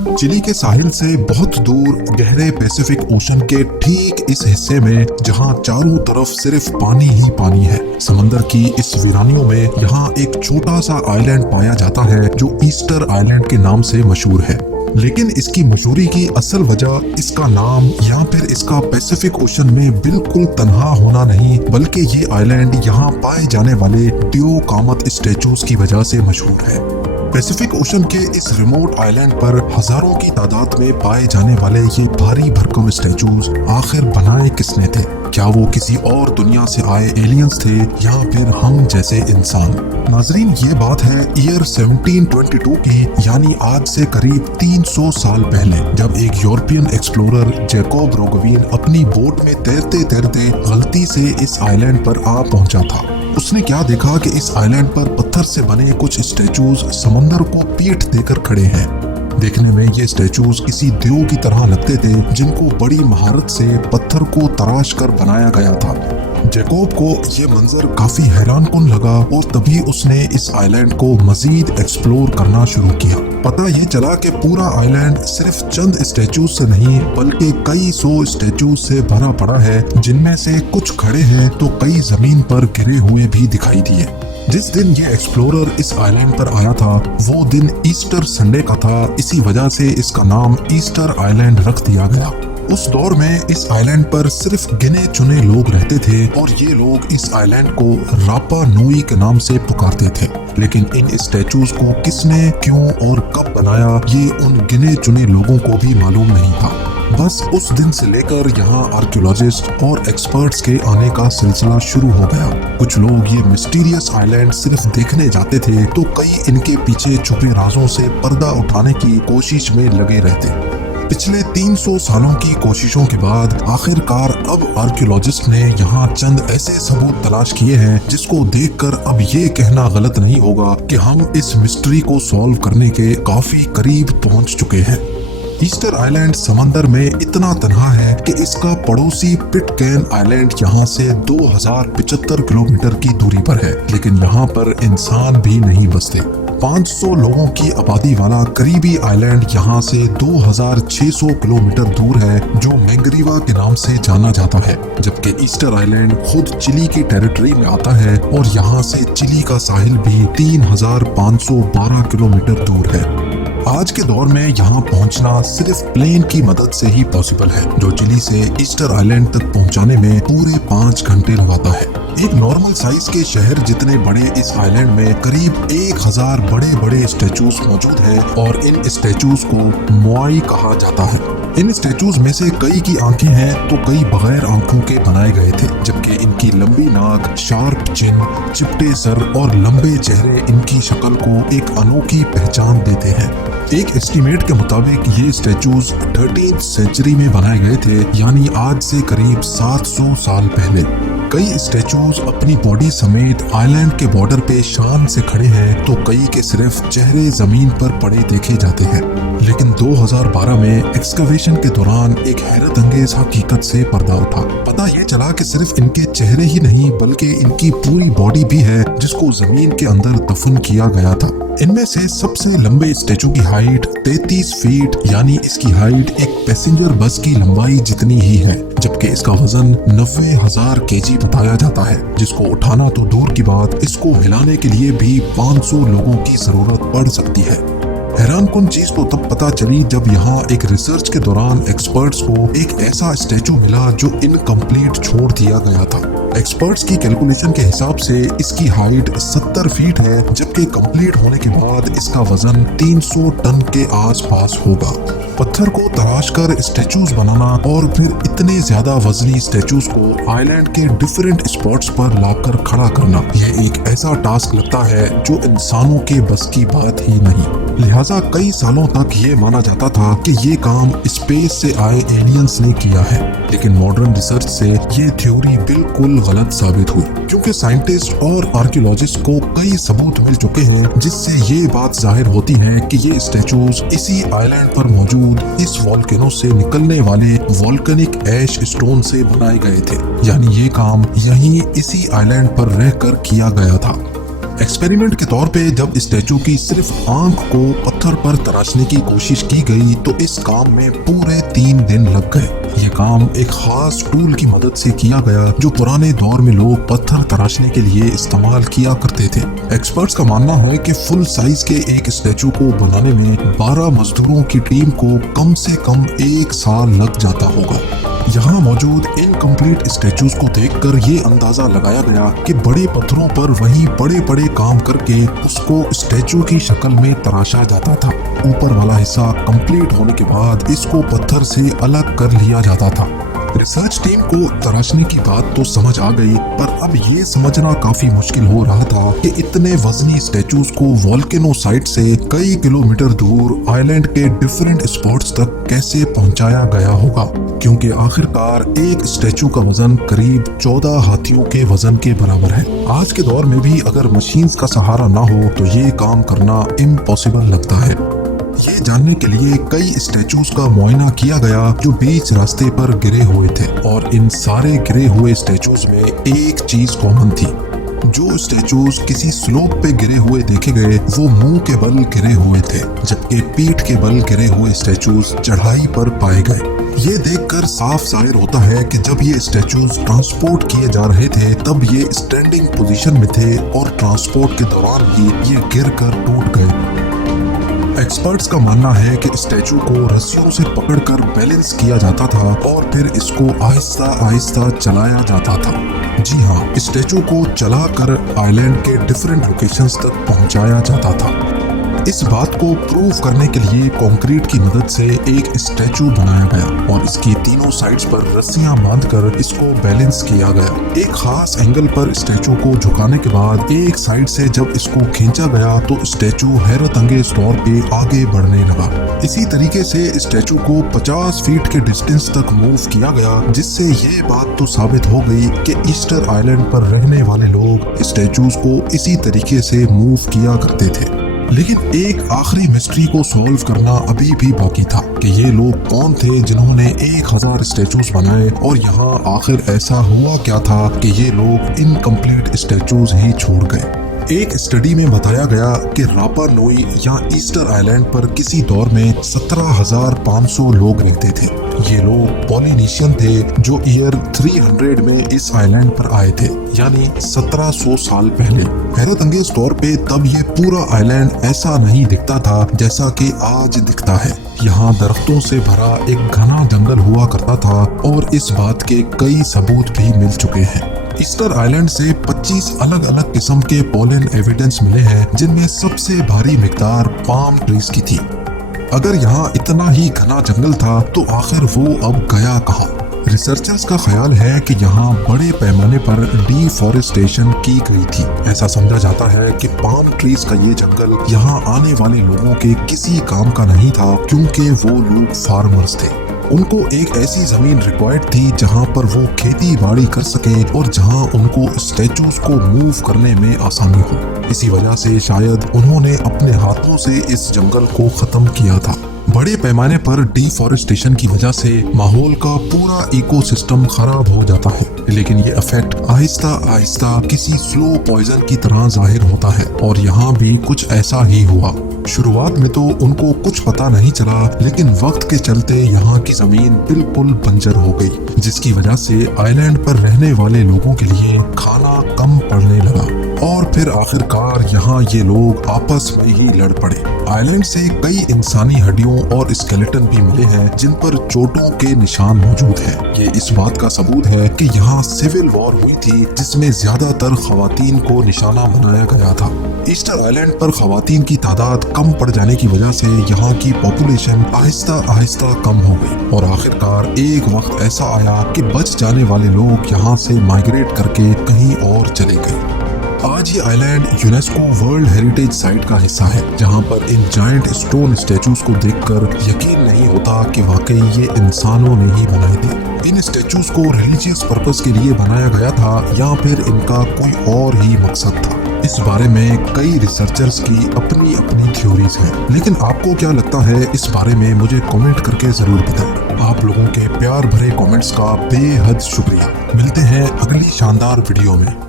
Chilli के साहिल से बहुत दूर गहरे पैसिफिक ओशन के ठीक इस हिस्से में जहां चारों तरफ सिर्फ पानी ही पानी है, समंदर की इस वीरानियों में यहाँ एक छोटा सा आइलैंड पाया जाता है जो ईस्टर आइलैंड के नाम से मशहूर है। लेकिन इसकी मशहूरी की असल वजह इसका नाम या फिर इसका पैसिफिक ओशन में बिल्कुल तन्हा होना नहीं, बल्कि ये आइलैंड यहाँ पाए जाने वाले ड्यो कामत स्टैचूज की वजह से मशहूर है। पैसिफिक ओशन के इस रिमोट आइलैंड पर हजारों की तादाद में पाए जाने वाले ये भारी भरकम स्टैचूज आखिर बनाए किसने थे? क्या वो किसी और दुनिया से आए एलियंस थे या फिर हम जैसे इंसान? नाजरीन, ये बात है ईयर 1722 की, यानी आज से करीब 300 साल पहले, जब एक यूरोपियन एक्सप्लोरर जैकोब रोगवीन अपनी बोट में तैरते तैरते गलती से इस आइलैंड पर आ पहुंचा था। उसने क्या देखा कि इस आइलैंड पर पत्थर से बने कुछ स्टैचूज समंदर को पीठ देकर खड़े हैं। देखने में ये स्टैचूज किसी देव की तरह लगते थे जिनको बड़ी महारत से पत्थर को तराश कर बनाया गया था। जैकोब को ये मंजर काफी हैरानकुन लगा और तभी उसने इस आइलैंड को मजीद एक्सप्लोर करना शुरू किया। पता ये चला कि पूरा आइलैंड सिर्फ चंद स्टैचूज से नहीं बल्कि कई सौ स्टैचूज से भरा पड़ा है, जिनमें से कुछ खड़े हैं तो कई जमीन पर गिरे हुए भी दिखाई दिए। जिस दिन ये एक्सप्लोरर इस आइलैंड पर आया था वो दिन ईस्टर संडे का था, इसी वजह से इसका नाम ईस्टर आइलैंड रख दिया गया। उस दौर में इस आइलैंड पर सिर्फ गिने चुने लोग रहते थे और ये लोग इस आइलैंड को रापा नुई के नाम से पुकारते थे। लेकिन इन स्टैचूज को किसने, क्यों और कब बनाया ये उन गिने चुने लोगों को भी मालूम नहीं था। बस उस दिन से लेकर यहाँ आर्कियोलॉजिस्ट और एक्सपर्ट्स के आने का सिलसिला शुरू हो गया। कुछ लोग ये मिस्टीरियस आइलैंड सिर्फ देखने जाते थे तो कई इनके पीछे छुपे राजों से पर्दा उठाने की कोशिश में लगे रहते। पिछले 300 सालों की कोशिशों के बाद आखिरकार अब आर्कियोलॉजिस्ट ने यहाँ चंद ऐसे सबूत तलाश किए हैं जिसको देखकर अब ये कहना गलत नहीं होगा कि हम इस मिस्ट्री को सॉल्व करने के काफी करीब पहुँच चुके हैं। ईस्टर आइलैंड समंदर में इतना तन्हा है कि इसका पड़ोसी पिटकैन आइलैंड यहाँ से 2075 किलोमीटर की दूरी पर है, लेकिन यहाँ पर इंसान भी नहीं बसते। 500 लोगों की आबादी वाला करीबी आइलैंड यहाँ से 2600 किलोमीटर दूर है, जो मैंगरीवा के नाम से जाना जाता है, जबकि ईस्टर आइलैंड खुद चिली की टेरिटरी में आता है और यहाँ से चिली का साहिल भी 3512 किलोमीटर दूर है। आज के दौर में यहाँ पहुँचना सिर्फ प्लेन की मदद से ही पॉसिबल है, जो चिली से ईस्टर आइलैंड तक पहुँचाने में पूरे 5 घंटे लगाता है। एक नॉर्मल साइज के शहर जितने बड़े इस आइलैंड में करीब 1000 बड़े बड़े स्टैचूज मौजूद हैं और इन स्टैचूज को मोआई कहा जाता है। इन स्टैचूज में से कई की आंखें हैं तो कई बगैर आंखों के बनाए गए थे, जबकि इनकी लंबी नाक, शार्प चिन, चिपटे सर और लंबे चेहरे इनकी शक्ल को एक अनोखी पहचान देते हैं। एक एस्टीमेट के मुताबिक ये स्टैचूज 13th सेंचुरी में बनाए गए थे, यानी आज से करीब 700 साल पहले। कई स्टैचूज अपनी बॉडी समेत आइलैंड के बॉर्डर पे शान से खड़े हैं तो कई के सिर्फ चेहरे जमीन पर पड़े देखे जाते हैं। लेकिन 2012 में एक्सकवेशन के दौरान एक हैरत अंगेज हकीकत से पर्दा उठा। पता ये चला कि सिर्फ इनके चेहरे ही नहीं बल्कि इनकी पूरी बॉडी भी है जिसको जमीन के अंदर दफन किया गया था। इनमें से सबसे लंबे स्टैचू की हाइट 33 फीट, यानी इसकी हाइट एक पैसेंजर बस की लंबाई जितनी ही है, जबकि इसका वजन 90,000 केजी बताया जाता है, जिसको उठाना तो दूर की बात, इसको हिलाने के लिए भी 500 लोगों की जरूरत पड़ सकती है। हैरानकुन चीज तो तब पता चली जब यहाँ एक रिसर्च के दौरान एक्सपर्ट्स को एक ऐसा स्टैचू मिला जो इनकम्प्लीट छोड़ दिया गया था। एक्सपर्ट्स की कैलकुलेशन के हिसाब से इसकी हाइट 70 फीट है, जबकि कंप्लीट होने के बाद इसका वजन 300 टन के आसपास होगा। पत्थर को तराश कर स्टैचूज बनाना और फिर इतने ज्यादा वजनी स्टैचूज को आइलैंड के डिफरेंट स्पॉट्स पर लाकर खड़ा करना, ये एक ऐसा टास्क लगता है जो इंसानों के बस की बात ही नहीं। लिहाजा कई सालों तक ये माना जाता था कि ये काम स्पेस से आए एलियंस ने किया है, लेकिन मॉडर्न रिसर्च से ये थ्योरी बिल्कुल गलत साबित हुई, क्योंकि साइंटिस्ट और आर्कियोलॉजिस्ट को कई सबूत मिल चुके हैं जिससे ये बात जाहिर होती है कि ये स्टैचूज इसी आइलैंड पर मौजूद इस वॉल्केनो से निकलने वाले वॉल्केनिक ऐश स्टोन से बनाए गए थे, यानी ये काम यहीं इसी आइलैंड पर रहकर किया गया था। एक्सपेरिमेंट के तौर पे जब स्टैचू की सिर्फ आंख को पत्थर पर तराशने की कोशिश की गई तो इस काम में पूरे 3 दिन लग गए। ये काम एक खास टूल की मदद से किया गया जो पुराने दौर में लोग पत्थर तराशने के लिए इस्तेमाल किया करते थे। एक्सपर्ट्स का मानना है कि फुल साइज के एक स्टैचू को बनाने में 12 मजदूरों की टीम को कम से कम 1 साल लग जाता होगा। यहाँ मौजूद इनकम्प्लीट स्टैचूज को देखकर ये अंदाजा लगाया गया कि बड़े पत्थरों पर वही बड़े बड़े काम करके उसको स्टैचू की शक्ल में तराशा जाता था। ऊपर वाला हिस्सा कंप्लीट होने के बाद इसको पत्थर से अलग कर लिया जाता था। रिसर्च टीम को तराशने की बात तो समझ आ गई, पर अब ये समझना काफी मुश्किल हो रहा था कि इतने वजनी स्टैचूज को वोल्केनो साइट से कई किलोमीटर दूर आइलैंड के डिफरेंट स्पॉट्स तक कैसे पहुंचाया गया होगा, क्योंकि आखिरकार एक स्टैचू का वजन करीब 14 हाथियों के वजन के बराबर है। आज के दौर में भी अगर मशीन्स का सहारा ना हो तो ये काम करना इम्पॉसिबल लगता है। ये जानने के लिए कई स्टैचूज का मुआयना किया गया जो बीच रास्ते पर गिरे हुए थे, और इन सारे गिरे हुए स्टैचूज में एक चीज कॉमन थी। जो स्टैचूज किसी स्लोप पे गिरे हुए देखे गए वो मुंह के बल गिरे हुए थे, जबकि पीठ के बल गिरे हुए स्टैचूज चढ़ाई पर पाए गए। ये देखकर साफ जाहिर होता है कि जब ये स्टैचूज ट्रांसपोर्ट किए जा रहे थे तब ये स्टैंडिंग पोजीशन में थे और ट्रांसपोर्ट के दौरान ही ये गिरकर टूट गए। एक्सपर्ट्स का मानना है कि स्टैचू को रस्सियों से पकड़कर बैलेंस किया जाता था और फिर इसको आहिस्ता आहिस्ता चलाया जाता था। जी हाँ, स्टैचू को चलाकर आइलैंड के डिफरेंट लोकेशंस तक पहुंचाया जाता था। इस बात को प्रूव करने के लिए कंक्रीट की मदद से एक स्टैचू बनाया गया और इसकी तीनों साइड्स पर रस्सियां बांधकर इसको बैलेंस किया गया। एक खास एंगल पर स्टैचू को झुकाने के बाद एक साइड से जब इसको खींचा गया तो स्टैचू हैरत अंगेज तौर पे आगे बढ़ने लगा। इसी तरीके से स्टैचू को 50 फीट के डिस्टेंस तक मूव किया गया, जिससे ये बात तो साबित हो गई कि ईस्टर आइलैंड पर रहने वाले लोग स्टैचूज को इसी तरीके से मूव किया करते थे। लेकिन एक आखिरी मिस्ट्री को सॉल्व करना अभी भी बाकी था कि ये लोग कौन थे जिन्होंने 1000 स्टैचूज बनाए, और यहाँ आखिर ऐसा हुआ क्या था कि ये लोग इनकम्प्लीट स्टैचूज ही छोड़ गए। एक स्टडी में बताया गया कि रापा नोई या ईस्टर आइलैंड पर किसी दौर में 17,500 लोग रहते थे। ये लोग पॉलिनेशियन थे जो ईयर 300 में इस आइलैंड पर आए थे, यानी 1700 साल पहले। हैरत अंगेज तौर पे तब ये पूरा आइलैंड ऐसा नहीं दिखता था जैसा कि आज दिखता है। यहाँ दरख्तों से भरा एक घना जंगल हुआ करता था और इस बात के कई सबूत भी मिल चुके हैं। ईस्टर आइलैंड से 25 अलग अलग किस्म के पोलन एविडेंस मिले हैं, जिनमें सबसे भारी मिकदार पाम ट्रीज की थी। अगर यहाँ इतना ही घना जंगल था तो आखिर वो अब गया कहाँ? रिसर्चर्स का ख्याल है कि यहाँ बड़े पैमाने पर डिफॉरेस्टेशन की गई थी। ऐसा समझा जाता है कि पाम ट्रीज का ये जंगल यहाँ आने वाले लोगों के किसी काम का नहीं था, क्योंकि वो लोग फार्मर्स थे। उनको एक ऐसी जमीन रिक्वायर्ड थी जहाँ पर वो खेती बाड़ी कर सके और जहाँ उनको स्टैचूज को मूव करने में आसानी हो। इसी वजह से शायद उन्होंने अपने हाथों से इस जंगल को खत्म किया था। बड़े पैमाने पर डिफॉरेस्टेशन की वजह से माहौल का पूरा इकोसिस्टम खराब हो जाता है, लेकिन ये इफेक्ट आहिस्ता आहिस्ता किसी स्लो पॉइजन की तरह जाहिर होता है, और यहाँ भी कुछ ऐसा ही हुआ। शुरुआत में तो उनको कुछ पता नहीं चला, लेकिन वक्त के चलते यहाँ की जमीन बिल्कुल बंजर हो गई, जिसकी वजह से आइलैंड पर रहने वाले लोगों के लिए खाना कम पड़ने लगा, और फिर आखिरकार यहाँ ये लोग आपस में ही लड़ पड़े। आइलैंड से कई इंसानी हड्डियों और स्केलेटन भी मिले हैं जिन पर चोटों के निशान मौजूद हैं। ये इस बात का सबूत है कि यहाँ सिविल वॉर हुई थी, जिसमें ज्यादातर खवातीन को निशाना बनाया गया था। ईस्टर आइलैंड पर खवातीन की तादाद कम पड़ जाने की वजह से यहाँ की पॉपुलेशन आहिस्ता आहिस्ता कम हो गई, और आखिरकार एक वक्त ऐसा आया कि बच जाने वाले लोग यहाँ से माइग्रेट करके कहीं और चले गए। आज ये island UNESCO world heritage site का हिस्सा है, जहाँ पर इन जायंट स्टोन स्टैचूज को देखकर यकीन नहीं होता कि वाकई ये इंसानों ने ही बनाए थे। इन स्टैचूज को रिलीजियस पर्पस के लिए बनाया गया था या फिर इनका कोई और ही मकसद था? इस बारे में कई रिसर्चर्स की अपनी अपनी थ्योरीज हैं, लेकिन आपको क्या लगता है इस बारे में मुझे कमेंट करके जरूर बताएं। आप लोगों के प्यार भरे कमेंट्स का बेहद शुक्रिया। मिलते हैं अगली शानदार वीडियो में।